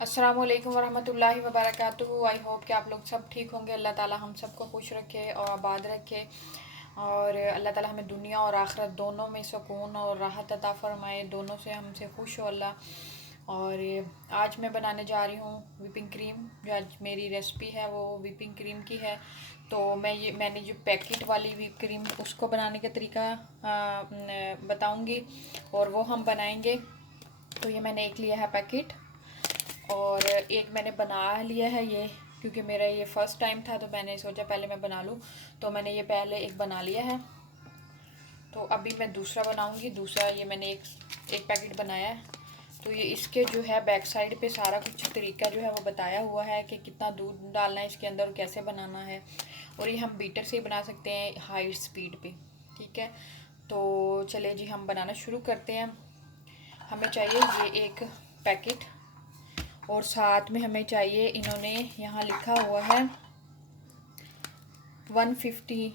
अस्सलाम वालेकुम वरहमतुल्लाहि वबरकातुहू। आई होप कि आप लोग सब ठीक होंगे। अल्लाह ताला हम सबको खुश रखे और आबाद रखे और अल्लाह ताला हमें दुनिया और आखिरत दोनों में सुकून और राहत अता फरमाए। दोनों से हमसे खुश हो अल्लाह। और आज मैं बनाने जा रही हूँ व्हिपिंग क्रीम। जो आज मेरी रेसिपी है वो व्हिपिंग क्रीम की है। तो मैंने जो पैकेट वाली व्हिप क्रीम उसको बनाने का तरीका बताऊँगी और वो हम बनाएंगे। तो ये मैंने एक लिया है पैकेट और एक मैंने बना लिया है ये, क्योंकि मेरा ये फ़र्स्ट टाइम था तो मैंने सोचा पहले मैं बना लूँ। तो मैंने ये पहले एक बना लिया है। तो अभी मैं दूसरा बनाऊँगी। दूसरा ये मैंने एक पैकेट बनाया है। तो ये इसके जो है बैक साइड पे सारा कुछ तरीका जो है वो बताया हुआ है कि कितना दूध डालना है इसके अंदर और कैसे बनाना है। और ये हम बीटर से ही बना सकते हैं हाई स्पीड पे। ठीक है, तो चले जी हम बनाना शुरू करते हैं। हमें चाहिए ये एक पैकेट और साथ में हमें चाहिए, इन्होंने यहाँ लिखा हुआ है 150,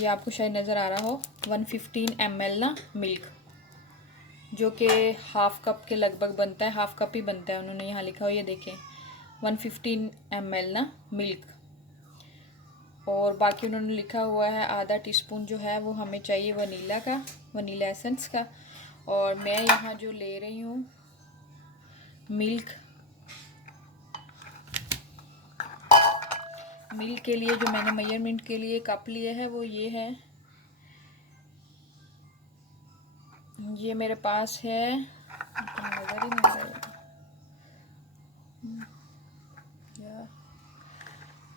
ये आपको शायद नज़र आ रहा हो, 115 ml ना मिल्क, जो कि हाफ कप के लगभग बनता है, हाफ कप ही बनता है। उन्होंने यहाँ लिखा हो, ये देखें 115 ml ना मिल्क। और बाकी उन्होंने लिखा हुआ है आधा टीस्पून जो है वो हमें चाहिए वनीला का, वनीला एसेंस का। और मैं यहाँ जो ले रही हूँ मिल्क के लिए जो मैंने मेजरमेंट के लिए कप लिए है वो ये है। ये मेरे पास है, नज़र ही नहीं आया यार,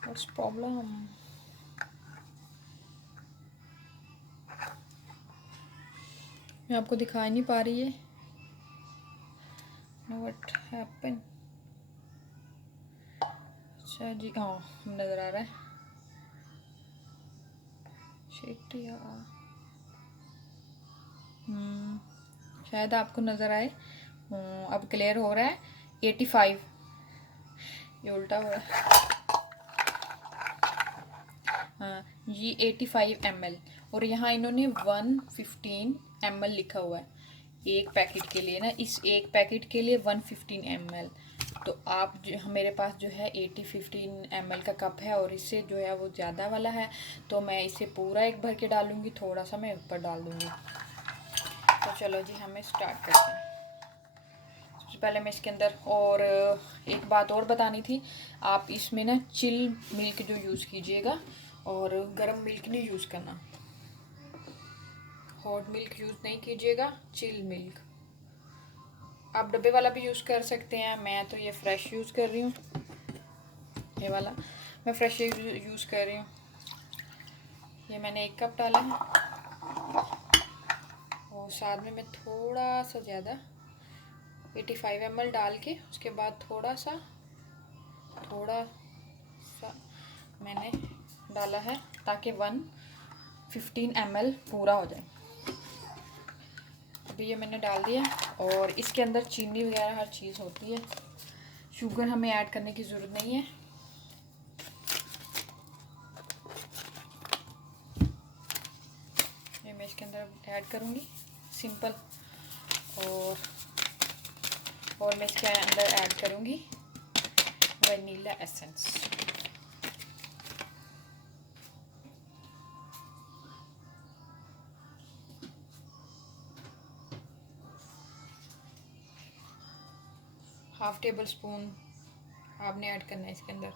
व्हाट्स प्रॉब्लम। मैं आपको दिखा नहीं पा रही है, व्हाट हैपन। अच्छा जी, हाँ नज़र आ रहा है। शिट यार, शायद आपको नज़र आए। अब क्लियर हो रहा है। 85, ये उल्टा हो रहा है। हाँ, ये 85 ml और यहाँ इन्होंने 115 ml लिखा हुआ है एक पैकेट के लिए ना। इस एक पैकेट के लिए 115 ml। तो आप जो मेरे पास जो है 15 ml का कप है और इससे जो है वो ज़्यादा वाला है, तो मैं इसे पूरा एक भर के डालूँगी, थोड़ा सा मैं ऊपर डाल दूँगी। तो चलो जी हमें स्टार्ट करते हैं। सबसे पहले मैं इसके अंदर, और एक बात और बतानी थी, आप इसमें ना चिल मिल्क जो यूज़ कीजिएगा और गर्म मिल्क नहीं यूज़ करना, हॉट मिल्क यूज़ नहीं कीजिएगा, चिल मिल्क। आप डब्बे वाला भी यूज़ कर सकते हैं, मैं तो ये फ्रेश यूज़ कर रही हूँ, ये वाला मैं फ्रेश यूज़ कर रही हूँ। ये मैंने एक कप डाला है और साथ में मैं थोड़ा सा ज़्यादा 85 ml डाल के उसके बाद थोड़ा सा मैंने डाला है ताकि 115 ml पूरा हो जाए। अभी ये मैंने डाल दिया और इसके अंदर चीनी वगैरह हर चीज़ होती है, शुगर हमें ऐड करने की ज़रूरत नहीं है। ये मैं इसके अंदर ऐड करूँगी सिंपल, और मैं इसके अंदर ऐड करूँगी vanilla essence. Half table spoon आपने ऐड करना है इसके अंदर।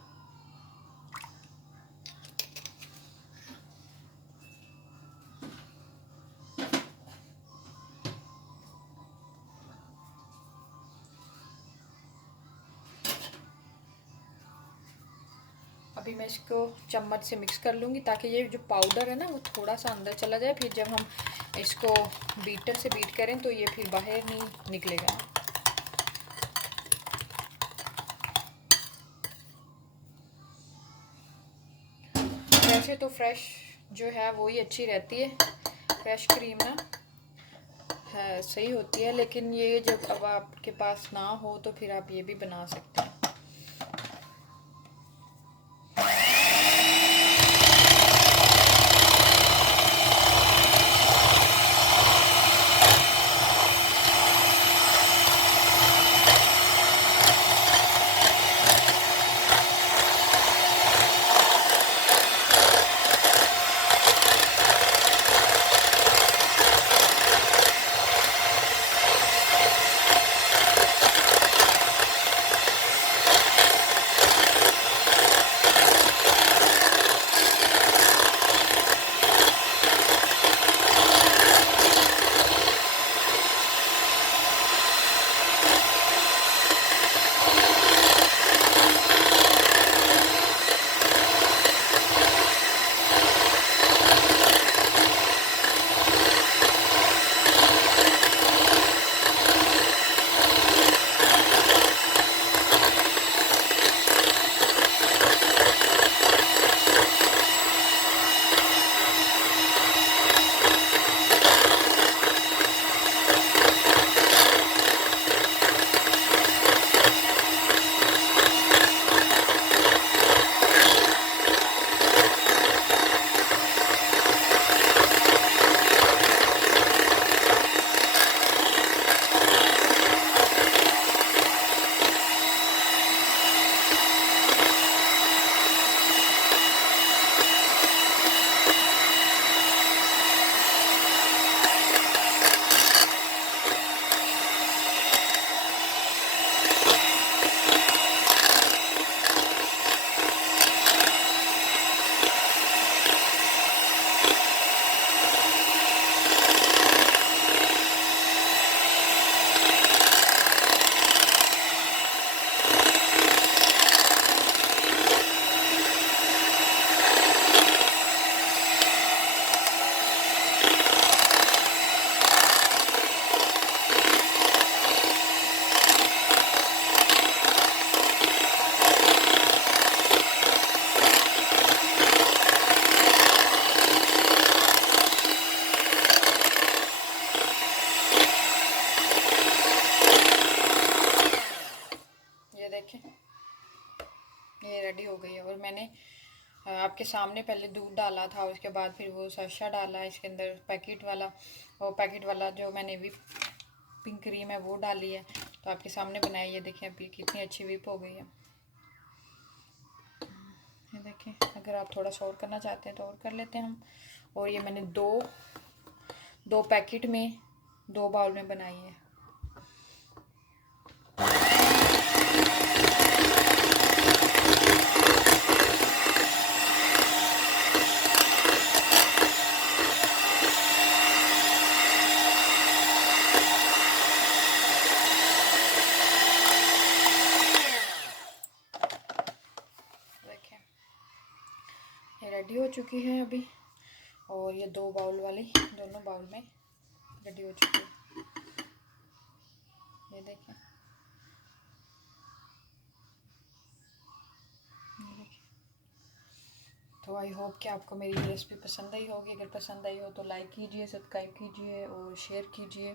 अभी मैं इसको चम्मच से मिक्स कर लूँगी ताकि ये जो पाउडर है ना वो थोड़ा सा अंदर चला जाए, फिर जब हम इसको बीटर से बीट करें तो ये फिर बाहर नहीं निकलेगा। वैसे तो फ्रेश जो है वो ही अच्छी रहती है, फ्रेश क्रीम ना है सही होती है, लेकिन ये जब अब आपके पास ना हो तो फिर आप ये भी बना सकते हैं। देखें ये रेडी हो गई है। और मैंने आपके सामने पहले दूध डाला था, उसके बाद फिर वो सशा डाला इसके अंदर पैकेट वाला, वो पैकेट वाला जो मैंने विपिंग क्रीम है वो डाली है। तो आपके सामने बनाई, ये देखें अभी कितनी अच्छी विप हो गई है। ये देखें, अगर आप थोड़ा सा और करना चाहते हैं तो और कर लेते हैं हम। और ये मैंने दो पैकेट में 2 बाउल में बनाई है। देखें ये रेडी हो चुकी है अभी। और ये 2 बाउल वाली दोनों बाउल में रेडी हो चुकी है। ये देखें, तो आई होप कि आपको मेरी रेसिपी पसंद आई होगी। अगर पसंद आई हो तो लाइक कीजिए, सब्सक्राइब कीजिए और शेयर कीजिए।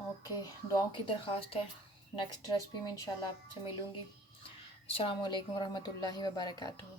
ओके, दुआओं की दरख्वास्त है। नेक्स्ट रेसिपी में इंशाल्लाह आपसे मिलूँगी। अस्सलाम वालेकुम रहमतुल्लाहि व बरकातुहू।